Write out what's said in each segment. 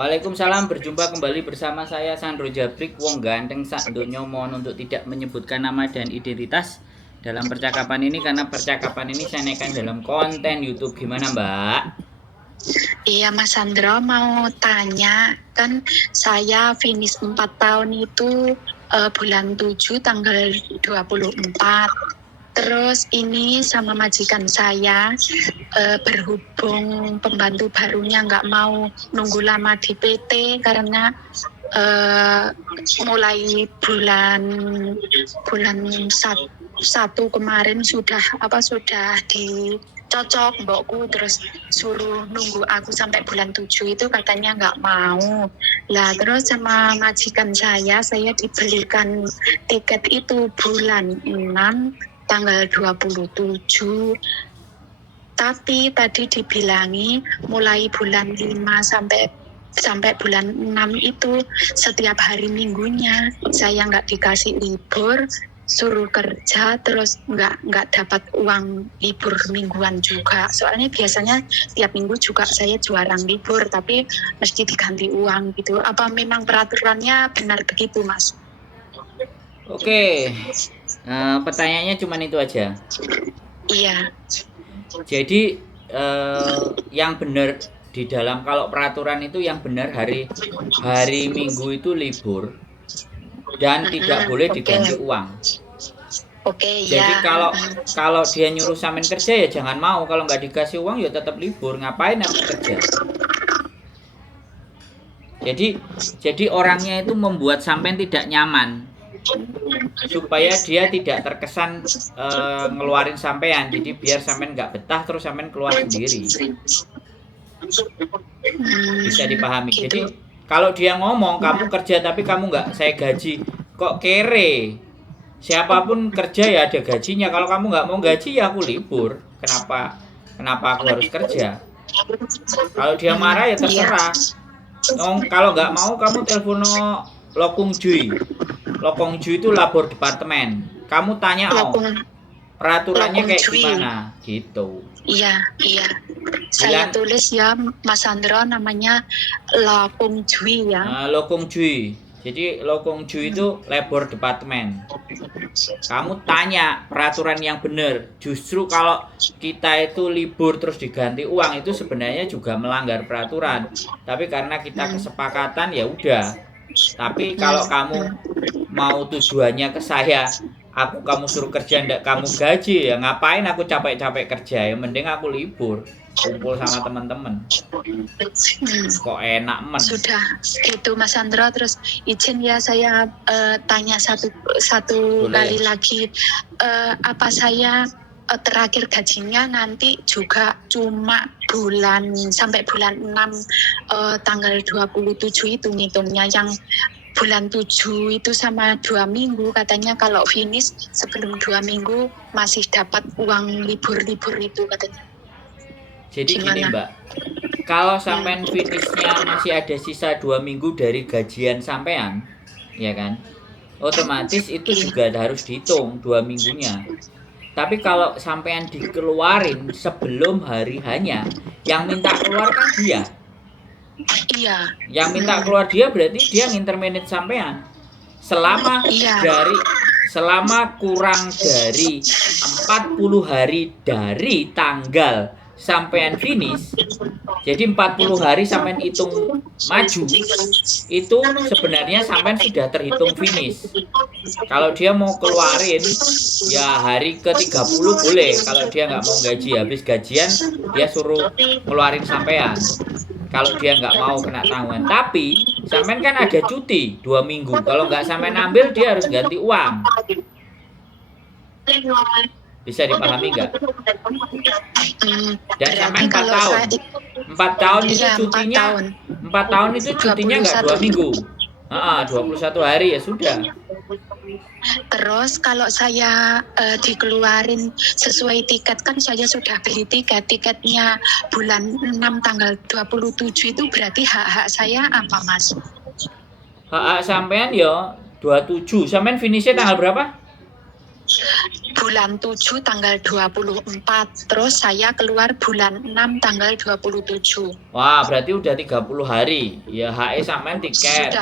Waalaikumsalam, berjumpa kembali bersama saya Sandro Jabrik, wong ganteng sak donya. Mohon untuk tidak menyebutkan nama dan identitas dalam percakapan ini karena percakapan ini saya naikkan dalam konten YouTube. Gimana, Mbak? Iya Mas Sandro, mau tanya, kan saya finish 4 tahun itu bulan 7 tanggal 24. Terus ini sama majikan saya, berhubung pembantu barunya nggak mau nunggu lama di PT karena mulai bulan bulan satu kemarin sudah dicocok mbokku, terus suruh nunggu aku sampai bulan 7 itu katanya nggak mau lah. Terus sama majikan saya dibelikan tiket itu bulan 6 tanggal 27, tapi tadi dibilangi mulai bulan 5 sampai bulan 6 itu setiap hari minggunya saya nggak dikasih libur, suruh kerja, terus nggak dapat uang libur mingguan juga. Soalnya biasanya tiap minggu juga saya jarang libur, tapi mesti diganti uang gitu. Apa memang peraturannya benar begitu, Mas? Oke, pertanyaannya cuma itu aja. Iya. Jadi yang benar di dalam, kalau peraturan itu yang benar hari Minggu itu libur dan tidak boleh diganti uang. Oke, Jadi ya. kalau dia nyuruh sampean kerja ya jangan mau. Kalau nggak dikasih uang ya tetap libur. Ngapain aku kerja? Jadi orangnya itu membuat sampean tidak nyaman supaya dia tidak terkesan ngeluarin sampean. Jadi biar sampean nggak betah terus sampean keluar sendiri. Bisa dipahami. Gitu. Jadi kalau dia ngomong kamu kerja tapi kamu nggak saya gaji, kok kere? Siapapun kerja ya ada gajinya. Kalau kamu nggak mau gaji ya aku libur. Kenapa aku harus kerja? Kalau dia marah ya terserah. Kalau nggak mau kamu telepon Lokung Jui. Lokong Jui itu labor departemen. Kamu tanya peraturannya kayak gimana gitu. Iya. Saya tulis ya Mas Sandro, namanya Lokong Jui ya. Lokong Jui. Jadi Lokong Jui itu labor departemen. Kamu tanya peraturan yang benar. Justru kalau kita itu libur terus diganti uang itu sebenarnya juga melanggar peraturan. Tapi karena kita kesepakatan ya udah. Tapi kalau kamu mau tujuannya ke saya, kamu suruh kerja ndak kamu gaji, ya ngapain aku capek-capek kerja, ya mending aku libur kumpul sama teman-teman. Kok enak men. Sudah itu Mas Sandro. Terus izin ya saya tanya satu kali lagi, apa saya terakhir gajinya nanti juga cuma sampai bulan 6 tanggal 27 itu ngitungnya, yang bulan 7 itu sama 2 minggu katanya kalau finish sebelum 2 minggu masih dapat uang libur-libur itu katanya. Jadi gini Mbak, kalau sampean finishnya masih ada sisa 2 minggu dari gajian sampean, ya kan, otomatis itu juga harus dihitung 2 minggunya. Tapi kalau sampean dikeluarin sebelum hari hanya, yang minta keluar kan dia. Iya. Yang minta keluar dia berarti dia ngintermanage sampean. Selama kurang dari 40 hari dari tanggal sampean finish, jadi 40 hari sampean hitung maju, itu sebenarnya sampean sudah terhitung finish. Kalau dia mau keluarin ya hari ke-30 boleh. Kalau dia nggak mau gaji, habis gajian dia suruh keluarin sampean. Kalau dia nggak mau kena tanggungan. Tapi sampean kan ada cuti 2 minggu. Kalau nggak sampean ambil dia harus ganti uang. Bisa dipahami nggak? Dan sampai 4 tahun. 4 tahun itu cutinya 4 tahun itu cutinya nggak 2 minggu. 21 hari ya sudah. Terus kalau saya dikeluarin sesuai tiket, kan saya sudah beli tiketnya bulan 6 tanggal 27 itu berarti hak-hak saya apa, Mas? Hak sampean ya 27. Sampean finishnya tanggal berapa? bulan 7 tanggal 24, terus saya keluar bulan 6 tanggal 27. Wah, berarti udah 30 hari. Ya, HE sampean tiket.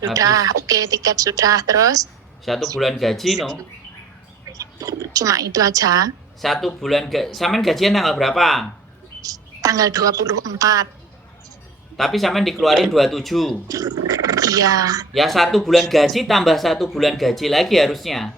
Sudah, oke, tiket sudah. Terus 1 bulan gaji no. cuma itu aja. 1 bulan sampean gajian tanggal berapa? Tanggal 24. Tapi sampean dikeluarin 27. Iya. Ya 1 bulan gaji tambah 1 bulan gaji lagi harusnya.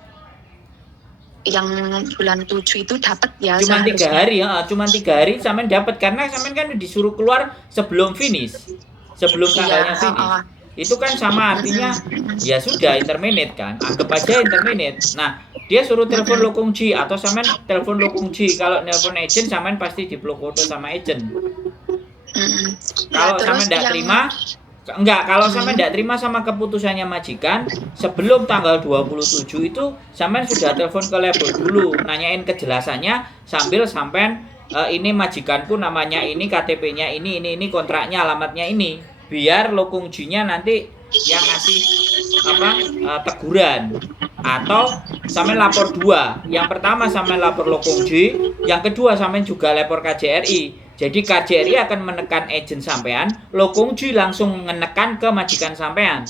Yang bulan 7 itu dapat ya. Cuma 3 hari ya, cuma 3 hari sampean dapat karena sampean kan disuruh keluar sebelum finish. Sebelum tanggalnya finish. Itu kan sama artinya ya sudah interminate kan. Anggap aja interminate. Nah, dia suruh telepon Lokongji atau sampean telepon Lokongji. Kalau nelpon agent sampean pasti dipeluk foto sama agent. Kalau sampean enggak terima, kalau sampean enggak terima sama keputusannya majikan, sebelum tanggal 27 itu sampean sudah telepon ke labor dulu, nanyain kejelasannya sambil sampean ini majikanku namanya ini, KTP-nya ini, kontraknya, alamatnya ini. Biar Lokongjinya nanti yang ngasih teguran. Atau sampean lapor 2. Yang pertama sampean lapor Lokongji, yang kedua sampean juga lapor KJRI. Jadi KJRI akan menekan agent sampean, Lokongji langsung menekan ke majikan sampean.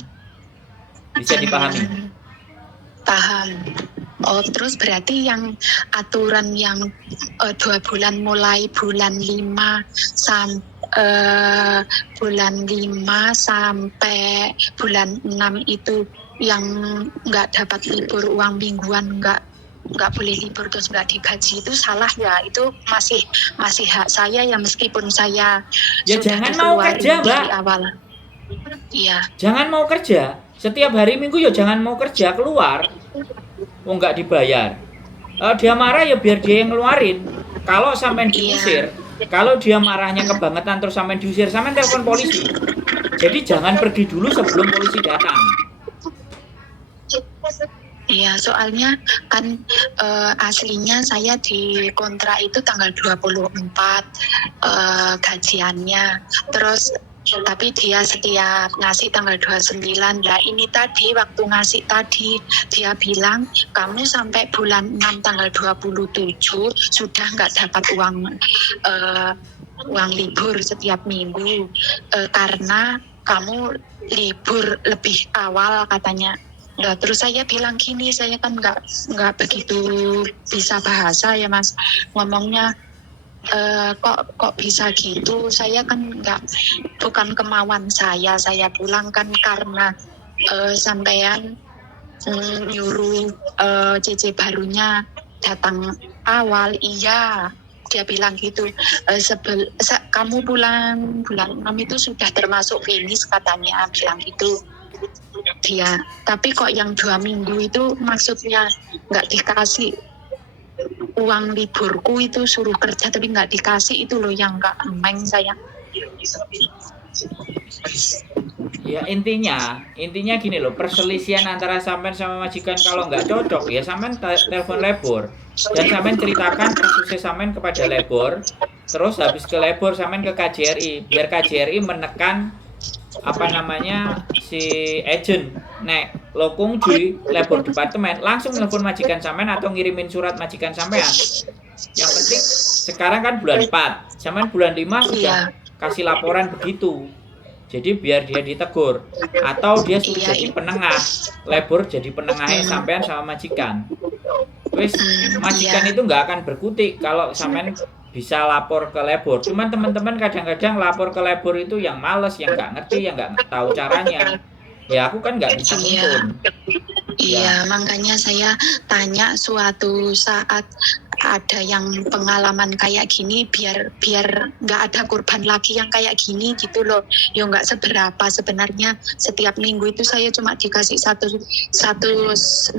Bisa dipahami? Paham. Oh, terus berarti yang aturan yang 2 bulan mulai bulan 5 sampai bulan 6 itu yang nggak dapat libur uang mingguan, nggak boleh libur terus nggak digaji, itu salah ya? Itu masih hak saya ya, meskipun saya ya sudah jangan mau kerja, Mbak. dari awal. Iya. Jangan mau kerja. Setiap hari Minggu ya jangan mau kerja, keluar. Oh, nggak dibayar. Dia marah ya biar dia yang ngeluarin. Kalau sampean diusir, kalau dia marahnya kebangetan terus sampean diusir, sampean telepon polisi. Jadi jangan pergi dulu sebelum polisi datang. Iya, soalnya kan aslinya saya di kontrak itu tanggal 24 gajiannya. Terus tapi dia setiap ngasih tanggal 29. Nah, ini tadi waktu ngasih tadi dia bilang kamu sampai bulan 6 tanggal 27 sudah nggak dapat uang libur setiap minggu karena kamu libur lebih awal katanya. Nah, terus saya bilang gini, saya kan nggak begitu bisa bahasa ya Mas, ngomongnya kok bisa gitu. Saya kan bukan kemauan saya pulang kan karena sampean nyuruh CC barunya datang awal. Iya, dia bilang gitu. Kamu bulan 6 itu sudah termasuk finish katanya, bilang gitu dia. Tapi kok yang 2 minggu itu maksudnya nggak dikasih uang liburku, itu suruh kerja tapi nggak dikasih, itu loh yang nggak emeng saya. Ya intinya gini loh, perselisihan antara sampean sama majikan kalau nggak cocok ya sampean telepon labor dan sampean ceritakan kasusnya sampean kepada labor, terus habis ke labor sampean ke KJRI biar KJRI menekan si agent. Nek Lokongji labor departemen langsung telepon majikan sampean atau ngirimin surat majikan sampean. Yang penting sekarang kan bulan 4, sampean bulan 5 sudah kasih laporan begitu. Jadi biar dia ditegur atau dia sudah jadi penengah, labor jadi penengahnya sampean sama majikan. Wis majikan itu nggak akan berkutik kalau sampean bisa lapor ke labor. Cuman teman-teman kadang-kadang lapor ke labor itu yang males, yang nggak ngerti, yang nggak tahu caranya. Ya aku kan nggak bisa nuntun. Iya, makanya saya tanya suatu saat ada yang pengalaman kayak gini biar nggak ada korban lagi yang kayak gini gitu loh. Ya nggak seberapa sebenarnya, setiap minggu itu saya cuma dikasih 166,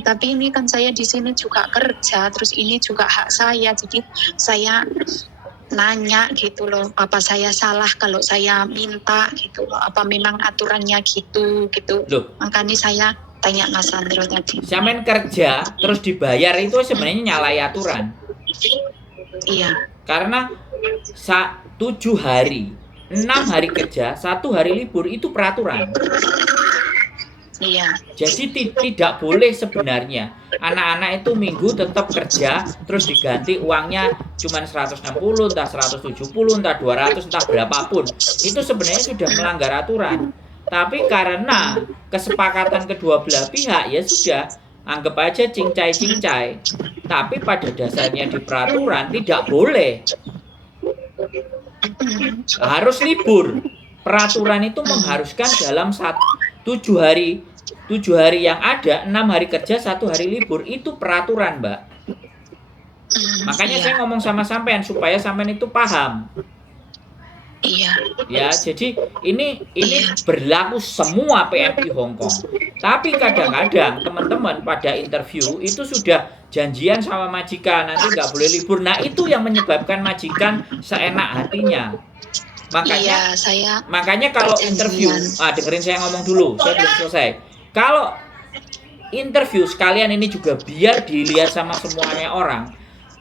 tapi ini kan saya di sini juga kerja, terus ini juga hak saya, jadi saya nanya gitu loh, apa saya salah kalau saya minta gitu loh, apa memang aturannya gitu loh. Makanya saya tanya Mas Sandro tadi. Sampean kerja terus dibayar itu sebenarnya nyalahi aturan. Iya. Karena 7 hari, 6 hari kerja, 1 hari libur itu peraturan. Iya. Jadi tidak boleh sebenarnya anak-anak itu minggu tetap kerja terus diganti uangnya cuma 160, entah 170, entah 200, entah berapapun. Itu sebenarnya sudah melanggar aturan. Tapi karena kesepakatan kedua belah pihak ya sudah, anggap aja cincai-cincai. Tapi pada dasarnya di peraturan tidak boleh. Harus libur. Peraturan itu mengharuskan dalam 7 hari yang ada 6 hari kerja 1 hari libur, itu peraturan, Mbak. Makanya saya ngomong sama sampean supaya sampean itu paham. Iya. Ya, jadi ini berlaku semua PMI Hong Kong. Tapi kadang-kadang teman-teman pada interview itu sudah janjian sama majikan nanti nggak boleh libur. Nah, itu yang menyebabkan majikan seenak hatinya. Makanya kalau interview, dengerin saya ngomong dulu, saya belum selesai. Kalau interview sekalian ini juga biar dilihat sama semuanya orang.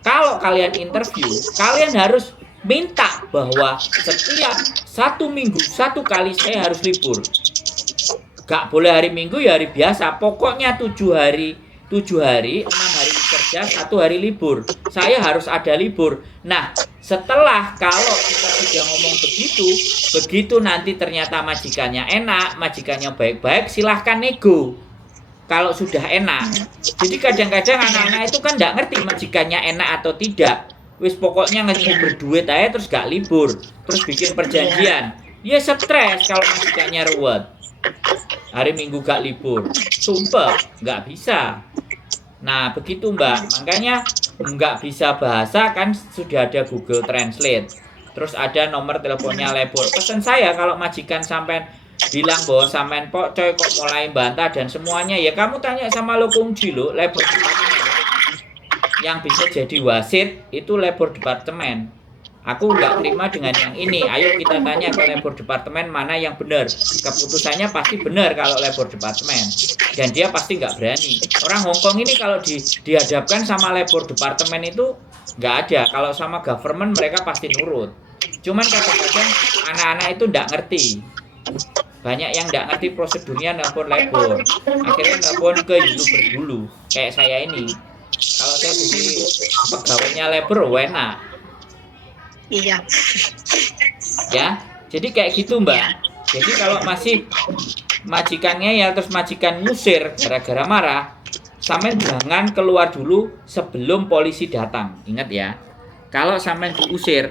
Kalau kalian interview, kalian harus minta bahwa setiap 1 minggu 1 kali saya harus libur. Gak boleh hari Minggu ya hari biasa. Pokoknya 7 hari, 6 hari kerja, 1 hari libur. Saya harus ada libur. Nah, setelah kalau kita sudah ngomong begitu nanti ternyata majikannya enak, majikannya baik-baik, silahkan nego. Kalau sudah enak. Jadi kadang-kadang anak-anak itu kan nggak ngerti majikannya enak atau tidak. Wis pokoknya ngasih berduit aja terus gak libur, terus bikin perjanjian. Ya stres kalau majikannya ruwet. Hari Minggu gak libur, sumpah nggak bisa. Nah begitu Mbak, makanya nggak bisa bahasa kan sudah ada Google Translate. Terus ada nomor teleponnya labor. Pesan saya kalau majikan sampean bilang bahwa sampean coy kok mulai bantah dan semuanya, ya kamu tanya sama lo kunci lo labor departemen. Yang bisa jadi wasit itu labor departemen. Aku nggak terima dengan yang ini. Ayo kita tanya ke labor departemen mana yang benar. Keputusannya pasti benar kalau labor departemen. Dan dia pasti nggak berani. Orang Hong Kong ini kalau dihadapkan sama labor departemen itu nggak ada. Kalau sama government mereka pasti nurut. Cuman kadang-kadang anak-anak itu nggak ngerti. Banyak yang nggak ngerti prosedurnya nelpon labor. Akhirnya nelpon ke YouTuber dulu. Kayak saya ini. Kalau saya jadi pegawainya labor, enak. Iya. Ya, jadi kayak gitu Mbak. Jadi kalau masih majikannya ya terus majikan ngusir gara-gara marah, sampean jangan keluar dulu sebelum polisi datang. Ingat ya. Kalau sampean diusir,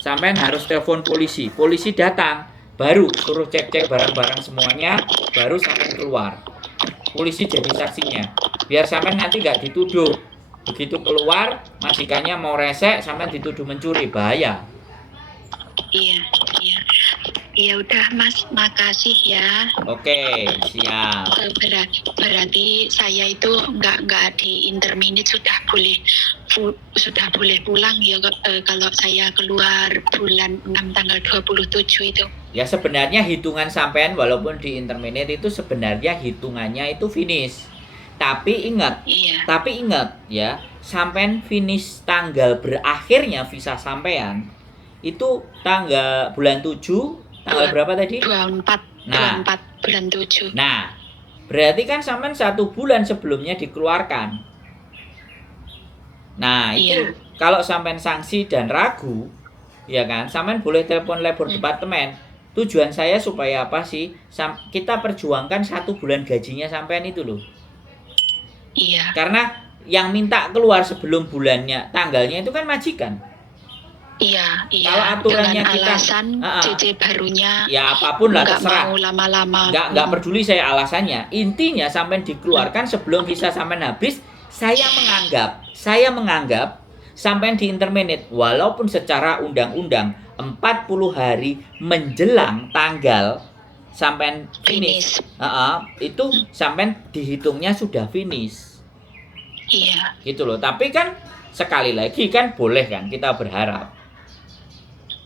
sampean harus telepon polisi. Polisi datang, baru suruh cek-cek barang-barang semuanya, baru sampean keluar. Polisi jadi saksinya. Biar sampean nanti nggak dituduh. Begitu keluar, majikannya mau resek, sampean dituduh mencuri, bahaya. Iya. Ya udah Mas, makasih ya. Oke, siap. Berarti saya itu nggak di interminute sudah boleh pulang ya kalau saya keluar bulan 6 tanggal 27 itu. Ya sebenarnya hitungan sampean walaupun di interminate itu sebenarnya hitungannya itu finish. Tapi ingat ya, sampean finish tanggal berakhirnya visa sampean itu tanggal bulan 7, tanggal berapa tadi? 24 bulan 7. Nah, berarti kan sampean 1 bulan sebelumnya dikeluarkan. Nah, itu kalau sampean sanksi dan ragu, ya kan, sampean boleh telepon labor departemen. Tujuan saya supaya apa sih? Kita perjuangkan 1 bulan gajinya sampean itu loh. Iya. Karena yang minta keluar sebelum bulannya, tanggalnya itu kan majikan. Iya. Kalau aturannya dengan kita alasan JJ barunya ya apapun lah terserah. Mau lama-lama. Nggak peduli saya alasannya. Intinya sampean dikeluarkan sebelum visa sampean habis. Saya menganggap sampean di interminate walaupun secara undang-undang 40 hari menjelang tanggal sampean finish. Itu sampean dihitungnya sudah finish. Iya. Gitu loh. Tapi kan sekali lagi kan boleh kan kita berharap.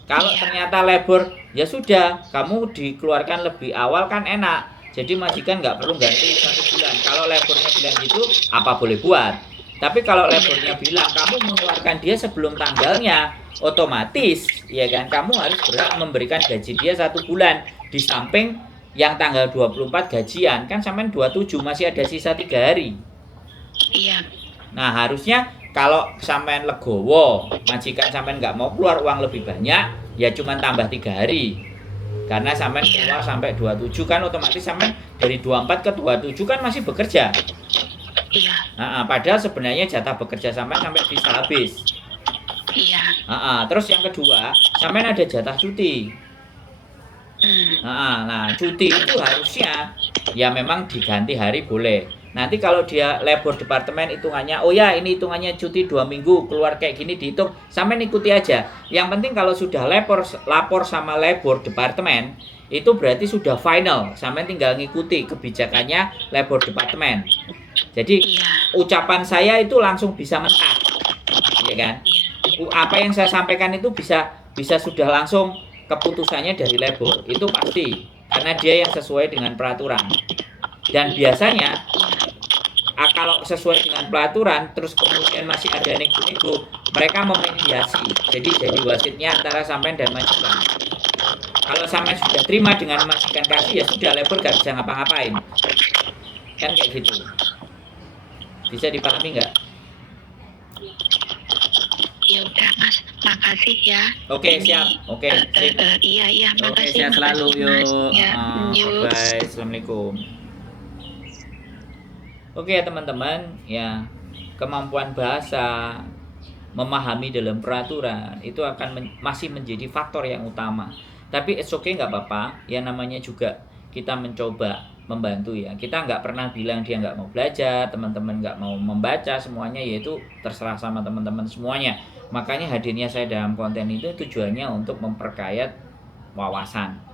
Kalau ternyata labor, ya sudah, kamu dikeluarkan lebih awal kan enak. Jadi majikan nggak perlu ganti 1 bulan. Kalau labornya bilang gitu, apa boleh buat. Tapi kalau labornya bilang kamu mengeluarkan dia sebelum tanggalnya, otomatis, ya kan, kamu harus berhak memberikan gaji dia 1 bulan. Di samping yang tanggal 24 gajian, kan sampean 27 masih ada sisa 3 hari. Iya. Nah, harusnya kalau sampean legowo, majikan sampean nggak mau keluar uang lebih banyak, ya cuma tambah 3 hari. Karena sampean keluar sampai 27 kan otomatis sampean dari 24 ke 27 kan masih bekerja. Iya. Padahal sebenarnya jatah bekerja sampean sampai bisa habis. Iya. Terus yang kedua, sampean ada jatah cuti. Nah, cuti itu harusnya ya memang diganti hari boleh. Nanti kalau dia labor departemen hitungannya, oh ya ini hitungannya cuti 2 minggu, keluar kayak gini dihitung, sampean ikuti aja. Yang penting kalau sudah lapor sama labor departemen, itu berarti sudah final, sampean tinggal ngikuti kebijakannya labor departemen. Jadi ucapan saya itu langsung bisa mentah, ya kan? Apa yang saya sampaikan itu bisa sudah langsung keputusannya dari labor, itu pasti, karena dia yang sesuai dengan peraturan. Dan biasanya kalau sesuai dengan peraturan terus kemudian masih ada nego-nego, mereka memediasi, jadi wasitnya antara sampean dan majikan. Kalau sampean sudah terima dengan majikan kasih, ya sudah, labor gak bisa ngapa-ngapain, kan kayak gitu. Bisa dipahami nggak? Ya udah Mas, makasih ya. Oke, siap. Oke, sip. Iya, Oke, makasih. sehat selalu. Yuk. Ya, yuk. Bye. Assalamualaikum. Oke ya teman-teman, ya kemampuan bahasa, memahami dalam peraturan itu akan masih menjadi faktor yang utama. Tapi it's okay, nggak apa-apa. Ya namanya juga kita mencoba membantu ya. Kita nggak pernah bilang dia nggak mau belajar, teman-teman nggak mau membaca, semuanya yaitu terserah sama teman-teman semuanya. Makanya hadirnya saya dalam konten itu tujuannya untuk memperkaya wawasan.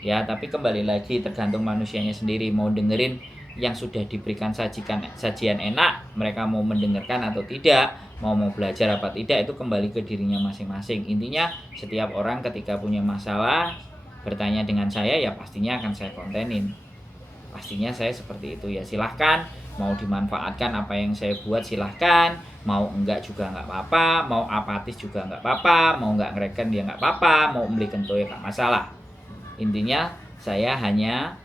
Ya, tapi kembali lagi tergantung manusianya sendiri mau dengerin yang sudah diberikan sajian enak, mereka mau mendengarkan atau tidak, mau belajar apa tidak, itu kembali ke dirinya masing-masing. Intinya setiap orang ketika punya masalah bertanya dengan saya, ya pastinya akan saya kontenin. Pastinya saya seperti itu ya. Silahkan mau dimanfaatkan apa yang saya buat, silahkan. Mau enggak juga enggak apa-apa, mau apatis juga enggak apa-apa, mau enggak ngereken dia enggak apa-apa, mau beli kentut ya enggak masalah. Intinya saya hanya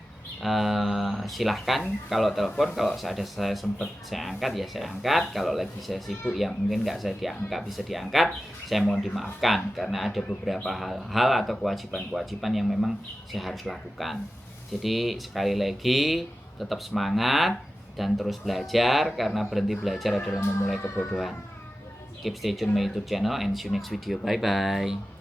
silahkan kalau telepon, kalau ada saya sempat saya angkat ya saya angkat, kalau lagi saya sibuk ya mungkin nggak bisa diangkat, saya mohon dimaafkan karena ada beberapa hal atau kewajiban yang memang saya harus lakukan. Jadi sekali lagi tetap semangat dan terus belajar, karena berhenti belajar adalah memulai kebodohan. Keep stay tune my YouTube channel and see you next video. Bye bye.